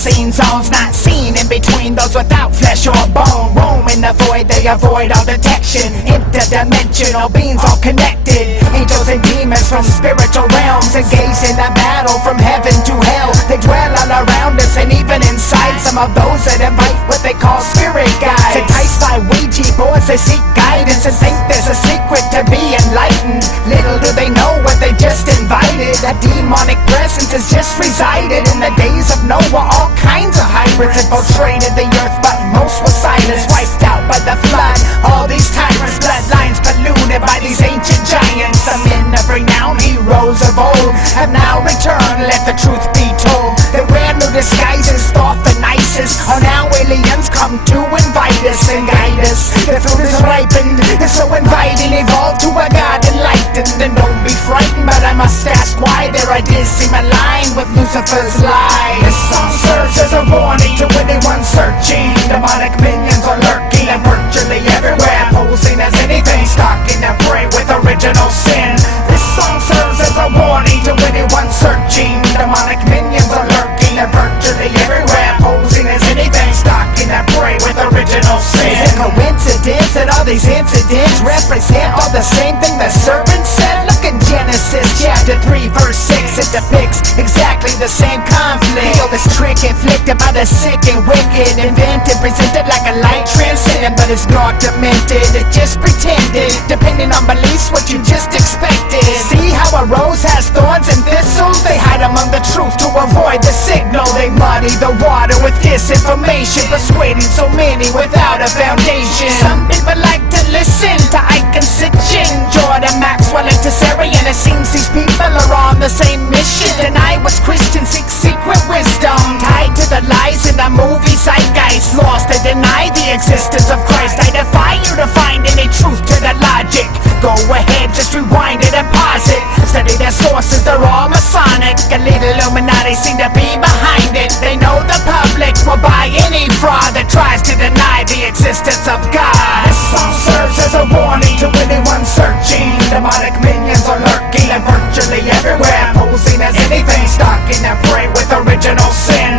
unseen zones, not seen in between those without flesh or bone. Roam in the void, they avoid all detection. Interdimensional beings all connected. Angels and demons from spiritual realms engaged in a battle from heaven to hell. They dwell all around us and even inside some of those that invite what they call spirit guides. Enticed by Ouija boards, they seek guidance and think there's a secret to be enlightened. Little do they know what they just invited. A demonic presence has just resided. In the days of Noah, all kinds of hybrids infiltrated the earth, but most were silenced, wiped out by the flood. All these tyrants, bloodlines polluted by these ancient giants. The men of renown, heroes of old, have now returned, let the truth be told. They wear new disguises, thought the nicest are now aliens come to invite us and guide us. The fruit is ripened, it's so inviting, evolved to a god enlightened. And don't be frightened, but I must ask why their ideas seem aligned with Lucifer's lies. This song serves as a warning to anyone searching. Demonic minions are lurking and virtually everywhere, posing as anything, stalking and prey with original sin. This song serves as a warning to anyone searching. Demonic minions are lurking and virtually everywhere, posing as anything, stalking and prey with original sin. Is it coincidence that all these incidents represent all the same thing the serpent said? Look in Genesis chapter 3 verse 6, it depicts exactly the same conflict. Feel this trick inflicted by the sick and wicked, invented, presented like a light transcendent, but it's not demented, it just pretended. Depending on beliefs, what you just expected. See how a rose has thorns and thistles? They hide among the truth to avoid the signal. They muddy the water with disinformation, persuading so many without a foundation. Some people like to listen to Ike and Sitchin, Jordan Maxwell and Tessarian. It seems these people are on the same mission. Deny what's Christian, seek secret wisdom, tied to the lies in the movie zeitgeist, lost to deny the existence of Christ. I defy you to find any truth to the logic. Go ahead, just rewind it and pause it. Study their sources, they're all Masonic. Elite Illuminati seem to be behind it. They know the public will buy any fraud that tries to deny the existence of God. This song serves as a warning to anyone searching. Demonic minions are lurking and virtually everywhere, posing as anything, stalking and prey with original sin.